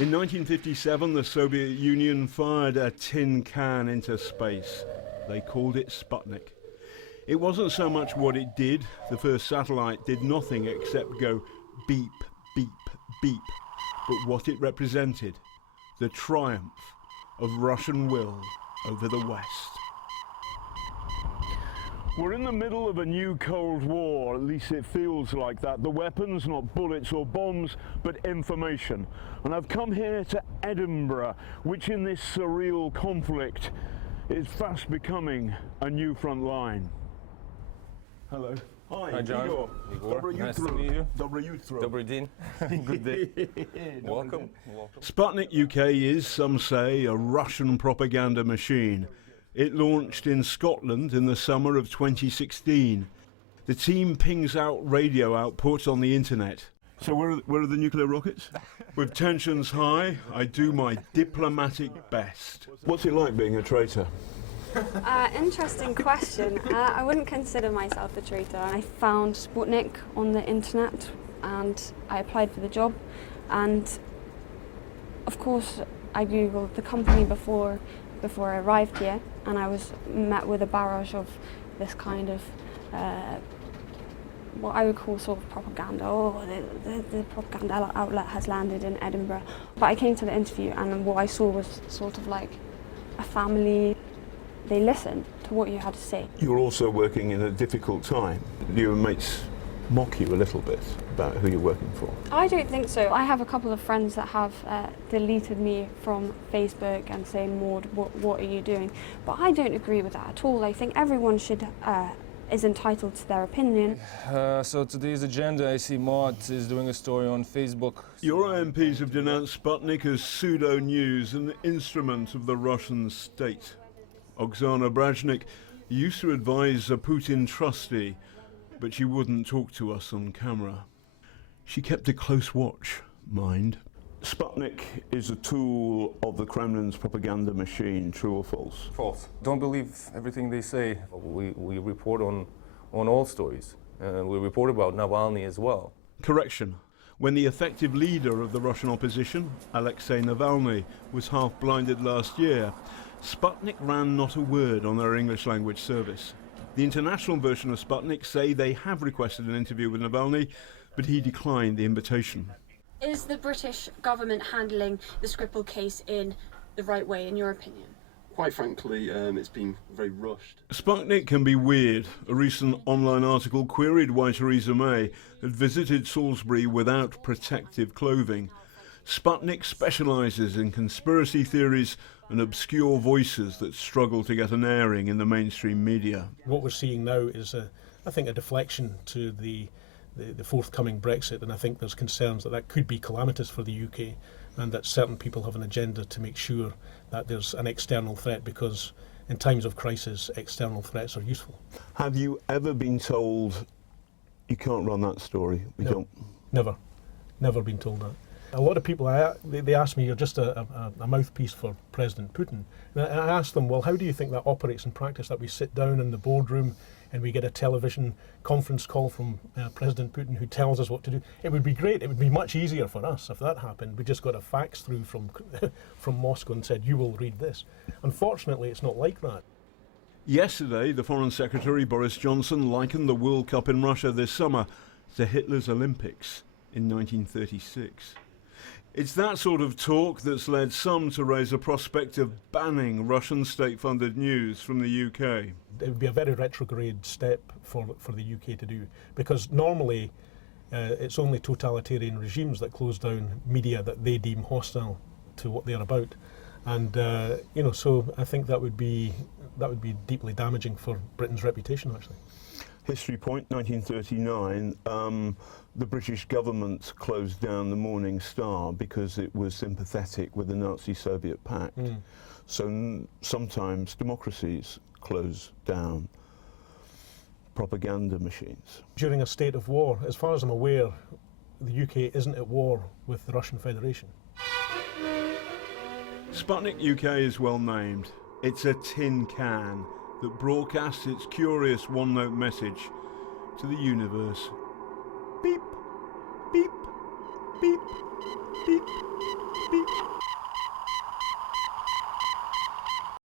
In 1957, the Soviet Union fired a tin can into space. They called it Sputnik. It wasn't so much what it did. The first satellite did nothing except go beep, beep, beep. But what it represented, the triumph of Russian will over the West. We're in the middle of a new Cold War, at least it feels like that. The weapons, not bullets or bombs, but information. And I've come here to Edinburgh, which in this surreal conflict is fast becoming a new front line. Hello. Hi, John. Igor. Nice to meet you. Dobry jutro. Dobry din. Good day. Welcome. Sputnik UK is, some say, a Russian propaganda machine. It launched in Scotland in the summer of 2016. The team pings out radio outputs on the internet. So where are the nuclear rockets? With tensions high, I do my diplomatic best. What's it like being a traitor? Interesting question. I wouldn't consider myself a traitor. I found Sputnik on the internet and I applied for the job, and of course I googled the company before I arrived here, and I was met with a barrage of this kind of what I would call sort of propaganda. Oh, the propaganda outlet has landed in Edinburgh. But I came to the interview and what I saw was sort of like a family. They listened to what you had to say. You're also working in a difficult time. Do your mates mock you a little bit about who you're working for? I don't think so. I have a couple of friends that have deleted me from Facebook and say, Maud, what are you doing? But I don't agree with that at all. I think everyone is entitled to their opinion. So today's agenda, I see Maud is doing a story on Facebook. Your MPs have denounced Sputnik as pseudo-news, an instrument of the Russian state. Oksana Brajnik used to advise a Putin trustee, but she wouldn't talk to us on camera. She kept a close watch, mind. Sputnik is a tool of the Kremlin's propaganda machine, true or false? False. Don't believe everything they say. We report on all stories. We report about Navalny as well. Correction. When the effective leader of the Russian opposition, Alexei Navalny, was half-blinded last year, Sputnik ran not a word on their English language service. The international version of Sputnik say they have requested an interview with Navalny, but he declined the invitation. Is the British government handling the Skripal case in the right way, in your opinion? Quite frankly, it's been very rushed. Sputnik can be weird. A recent online article queried why Theresa May had visited Salisbury without protective clothing. Sputnik specialises in conspiracy theories and obscure voices that struggle to get an airing in the mainstream media. What we're seeing now is, I think, a deflection to the forthcoming Brexit, and I think there's concerns that could be calamitous for the UK, and that certain people have an agenda to make sure that there's an external threat, because in times of crisis, external threats are useful. Have you ever been told you can't run that story? No, never been told that. A lot of people, they ask me, you're just a mouthpiece for President Putin. And I ask them, well, how do you think that operates in practice, that we sit down in the boardroom and we get a television conference call from President Putin who tells us what to do? It would be great. It would be much easier for us if that happened. We just got a fax through from Moscow and said, you will read this. Unfortunately, it's not like that. Yesterday, the Foreign Secretary Boris Johnson likened the World Cup in Russia this summer to Hitler's Olympics in 1936. It's that sort of talk that's led some to raise a prospect of banning Russian state-funded news from the UK. It would be a very retrograde step for the UK to do, because normally it's only totalitarian regimes that close down media that they deem hostile to what they're about. And so I think that would be deeply damaging for Britain's reputation, actually. History point, 1939, the British government closed down the Morning Star because it was sympathetic with the Nazi-Soviet pact. So sometimes democracies close down propaganda machines. During a state of war, as far as I'm aware, the UK isn't at war with the Russian Federation. Sputnik UK is well named. It's a tin can that broadcasts its curious one-note message to the universe. Beep, beep, beep, beep.